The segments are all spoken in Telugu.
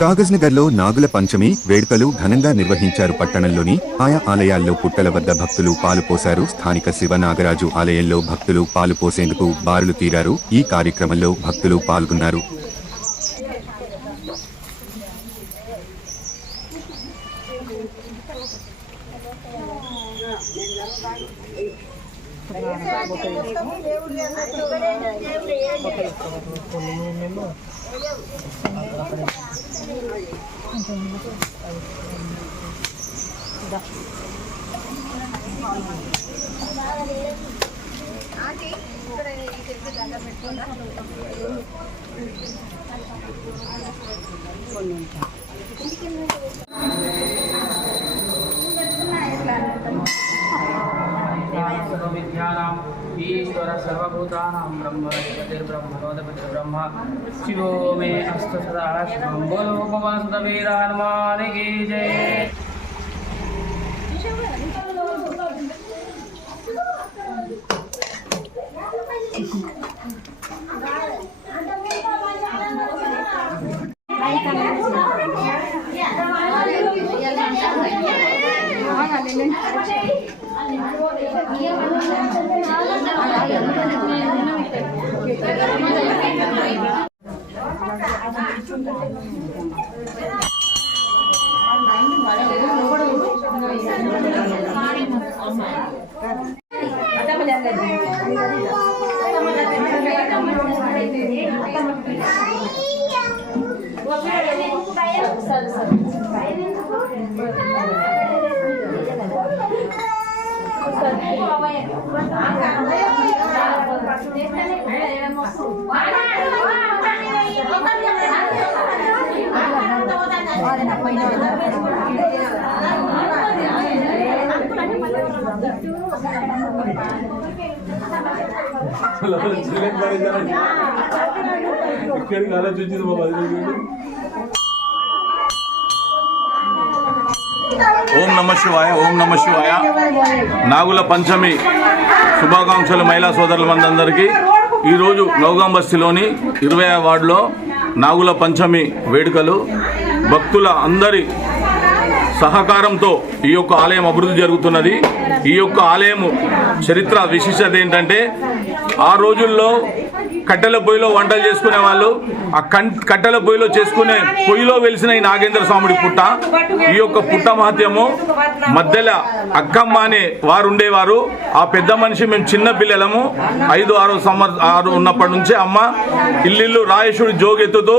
కాగజ్నగర్లో నాగుల పంచమి వేడుకలు ఘనంగా నిర్వహించారు. పట్టణంలోని ఆయా ఆలయాల్లో పుట్టల వద్ద భక్తులు పాలుపోశారు. స్థానిక శివ నాగరాజు ఆలయంలో భక్తులు పాలుపోసేందుకు బారులు తీరారు. ఈ కార్యక్రమంలో భక్తులు పాల్గొన్నారు. ईश्वर सर्वभूतानां ब्रह्म शिवो मे अस्तु सदा शिवं बोलो पवन सुत वीर हनुमान की जय। ఓం నమ శివాయ, ఓం నమ శివాయ. నాగుల పంచమి శుభాకాంక్షలు మహిళా సోదరులందరికీ. ఈరోజు నౌగాం బస్తీలోని 20వ వార్డులో నాగుల పంచమి వేడుకలు భక్తుల అందరి సహకారంతో ఈ యొక్క ఆలయం అభివృద్ధి జరుగుతున్నది. ఈ యొక్క ఆలయం చరిత్ర విశిష్టత ఏంటంటే, ఆ రోజుల్లో కట్టెల పొయ్యిలో వంటలు చేసుకునే వాళ్ళు, ఆ కట్టెల పొయ్యిలో చేసుకునే పొయ్యిలో వెలిసిన ఈ నాగేంద్ర స్వాముడి పుట్ట. ఈ యొక్క పుట్ట మహత్యము మధ్యలో అక్కమ్మ అనే వారు ఉండేవారు. ఆ పెద్ద మనిషి మేము చిన్న పిల్లలము 5-6 ఉన్నప్పటి నుంచే అమ్మ ఇల్లు రాయేశుడి జోగెత్తుతూ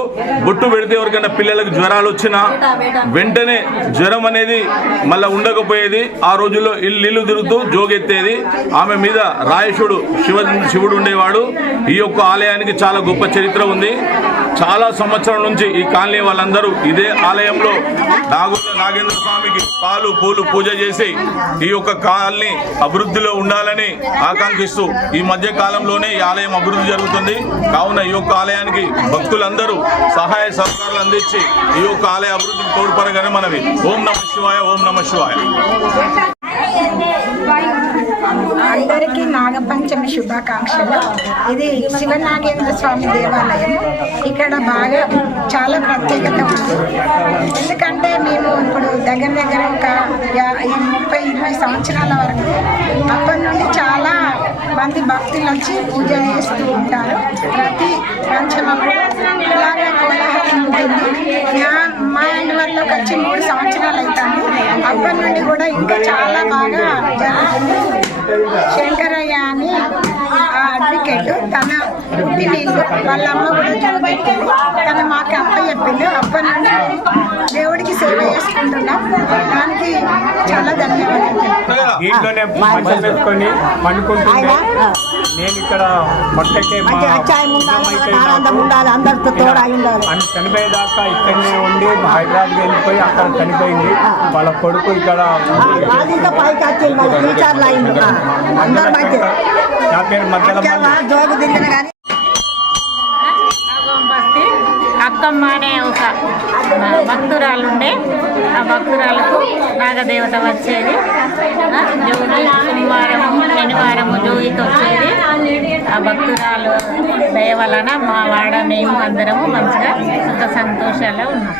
బొట్టు పెడితే ఎవరికైనా పిల్లలకు జ్వరాలు వచ్చినా వెంటనే జ్వరం అనేది మళ్ళీ ఉండకపోయేది. ఆ రోజుల్లో ఇల్లు తిరుగుతూ జోగెత్తేది. ఆమె మీద రాయేశుడు శివుడు ఉండేవాడు. ఈ యొక్క ఆలయానికి చాలా గొప్ప చరిత్ర ఉంది. చాలా సంవత్సరాల నుంచి ఈ కాలనీ వాళ్ళందరూ ఇదే ఆలయంలో నాగేంద్ర స్వామికి పాలు పూలు పూజ చేసి ఈ యొక్క కాలనీ అభివృద్ధిలో ఉండాలని ఆకాంక్షిస్తూ ఈ మధ్య కాలంలోనే ఈ ఆలయం అభివృద్ధి జరుగుతుంది. కావున ఈ యొక్క ఆలయానికి భక్తులందరూ సహాయ సహకారాలు అందించి ఈ యొక్క ఆలయ అభివృద్ధికి తోడ్పడగానే మనవి. ఓం నమ శివాయ, ఓం నమ శివాయ. అందరికీ నాగపంచమి శుభాకాంక్షలు. ఇది శివనాగేంద్ర స్వామి దేవాలయం. ఇక్కడ బాగా చాలా ప్రత్యేకత ఉంది. ఎందుకంటే మేము ఇప్పుడు దగ్గర ఒక 30-20 సంవత్సరాల వరకు అప్పటి నుండి చాలా మంది భక్తులు వచ్చి పూజ చేస్తూ ఉంటారు. ప్రతి పంచమప్పుడు ఇలాగే కోలాహలం ఉంటుంది. మా ఇంటి వాళ్ళకి వచ్చి 3 సంవత్సరాలు అవుతాను. అప్పటి నుండి కూడా ఇంకా చాలా బాగా జరుగుతుంది. శంకరయ్య అని అడ్వకేట్ తన పుట్టినీళ్ళు వాళ్ళ అమ్మ కూడా చూపెట్టింది. తన మాకు అప్ప చెప్పింది. అప్పటి నుండి దేవుడికి సేవ చేసుకుంటున్నాం. దానికి చాలా ధన్యవాదాలు. దీంట్లోనే మంచం వేసుకొని పండుకుంటుండే నేను ఇక్కడ మొట్టకే చనిపోయేదాకా ఇక్కడనే ఉండి హైదరాబాద్ వెళ్ళిపోయి అక్కడ చనిపోయింది. వాళ్ళ కొడుకు ఇక్కడ నా పేరు మధ్యలో అక్కమ్మ అనే ఒక భక్తురాలుండే. ఆ భక్తురాలకు నాగదేవత వచ్చేది. జోగి సోమవారము శనివారము జోగికి వచ్చేది. ఆ భక్తురాలు దయ వలన మా వాడ మేము అందరము మంచిగా సుఖ సంతోషాలు ఉన్నాం.